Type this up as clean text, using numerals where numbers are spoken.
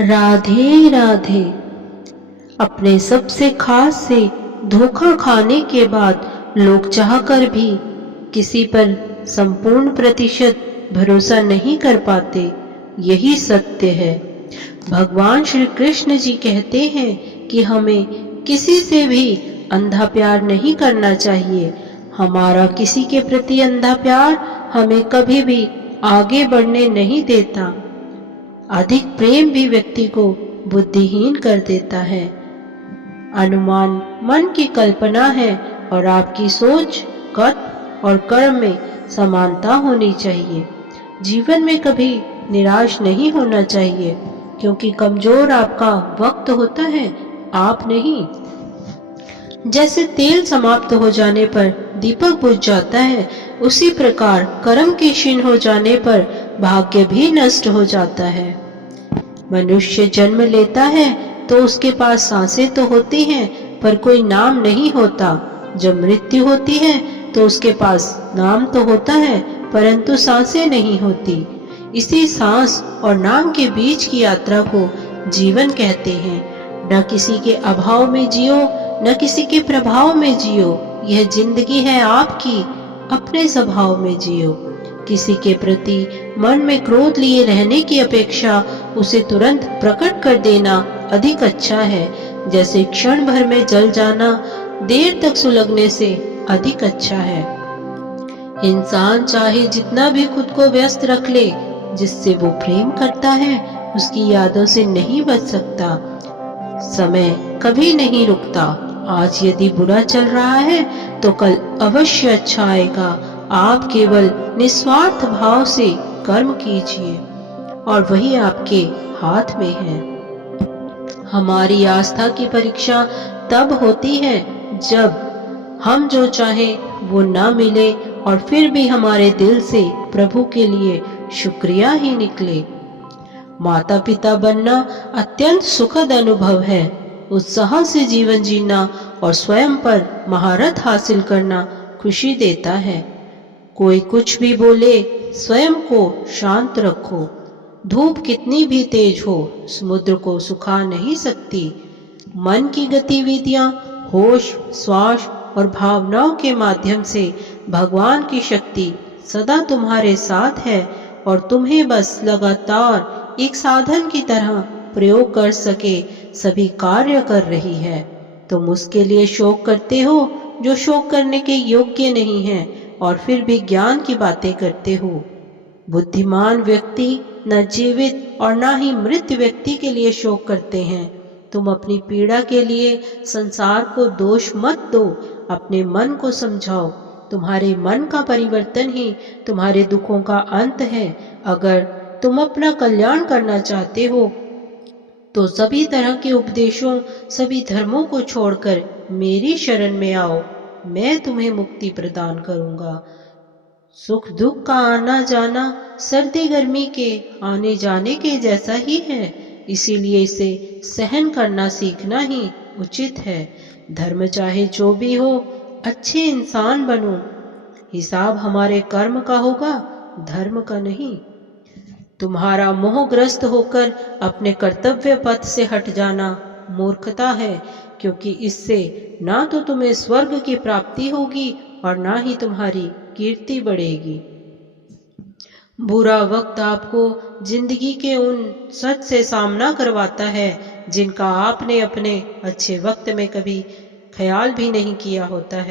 राधे राधे। अपने सबसे खास से धोखा खाने के बाद लोग चाहकर भी किसी पर संपूर्ण प्रतिशत भरोसा नहीं कर पाते। यही सत्य है। भगवान श्री कृष्ण जी कहते हैं कि हमें किसी से भी अंधा प्यार नहीं करना चाहिए। हमारा किसी के प्रति अंधा प्यार हमें कभी भी आगे बढ़ने नहीं देता। अधिक प्रेम भी व्यक्ति को बुद्धिहीन कर देता है। अनुमान मन की कल्पना है और आपकी सोच, कर्म और कर्म में समानता होनी चाहिए। जीवन में कभी निराश नहीं होना चाहिए, क्योंकि कमजोर आपका वक्त होता है, आप नहीं। जैसे तेल समाप्त हो जाने पर दीपक बुझ जाता है, उसी प्रकार कर्म के क्षीण हो जाने पर भाग्य भी नष्ट हो जाता है। मनुष्य जन्म लेता है तो उसके पास सांसें तो होती हैं, पर कोई नाम नहीं होता। जब मृत्यु होती है तो उसके पास नाम तो होता है, परंतु सांसें नहीं होती। इसी सांस और नाम के बीच की यात्रा को जीवन कहते हैं। न किसी के अभाव में जियो, न किसी के प्रभाव में जियो। यह जिंदगी है आपकी, अपने स्वभाव में जियो। किसी के प्रति मन में क्रोध लिए रहने की अपेक्षा उसे तुरंत प्रकट कर देना अधिक अच्छा है। जैसे क्षण भर में जल जाना देर तक सुलगने से अधिक अच्छा है। इंसान चाहे जितना भी खुद को व्यस्त रख ले, जिससे वो प्रेम करता है उसकी यादों से नहीं बच सकता। समय कभी नहीं रुकता। आज यदि बुरा चल रहा है तो कल अवश्य अच्छा आएगा। आप केवल निस्वार्थ भाव से कर्म कीजिए और वही आपके हाथ में है। हमारी आस्था की परीक्षा तब होती है जब हम जो चाहे वो ना मिले और फिर भी हमारे दिल से प्रभु के लिए शुक्रिया ही निकले। माता पिता बनना अत्यंत सुखद अनुभव है। उत्साह से जीवन जीना और स्वयं पर महारत हासिल करना खुशी देता है। कोई कुछ भी बोले, स्वयं को शांत रखो। धूप कितनी भी तेज हो, समुद्र को सुखा नहीं सकती। मन की गतिविधियां होश, श्वास और भावनाओं के माध्यम से भगवान की शक्ति सदा तुम्हारे साथ है और तुम्हें बस लगातार एक साधन की तरह प्रयोग कर सके सभी कार्य कर रही है। तुम उसके लिए शोक करते हो जो शोक करने के योग्य नहीं है, और फिर भी ज्ञान की बातें करते हो। बुद्धिमान व्यक्ति न जीवित और न ही मृत व्यक्ति के लिए शोक करते हैं। तुम अपनी पीड़ा के लिए संसार को दोष मत दो, अपने मन को समझाओ। तुम्हारे मन का परिवर्तन ही तुम्हारे दुखों का अंत है। अगर तुम अपना कल्याण करना चाहते हो तो सभी तरह के उपदेशों, सभी धर्मों को छोड़कर मेरी शरण में आओ। मैं तुम्हें मुक्ति प्रदान करूंगा। सुख दुख का आना जाना सर्दी गर्मी के आने जाने के जैसा ही है, इसीलिए इसे सहन करना सीखना ही उचित है। धर्म चाहे जो भी हो, अच्छे इंसान बनो। हिसाब हमारे कर्म का होगा, धर्म का नहीं। तुम्हारा मोहग्रस्त होकर अपने कर्तव्य पथ से हट जाना मूर्खता है, क्योंकि इससे ना तो तुम्हें स्वर्ग की प्राप्ति होगी और ना ही तुम्हारी कीर्ति बढ़ेगी। बुरा वक्त आपको जिंदगी के उन सच से सामना करवाता है जिनका आपने अपने अच्छे वक्त में कभी ख्याल भी नहीं किया होता है।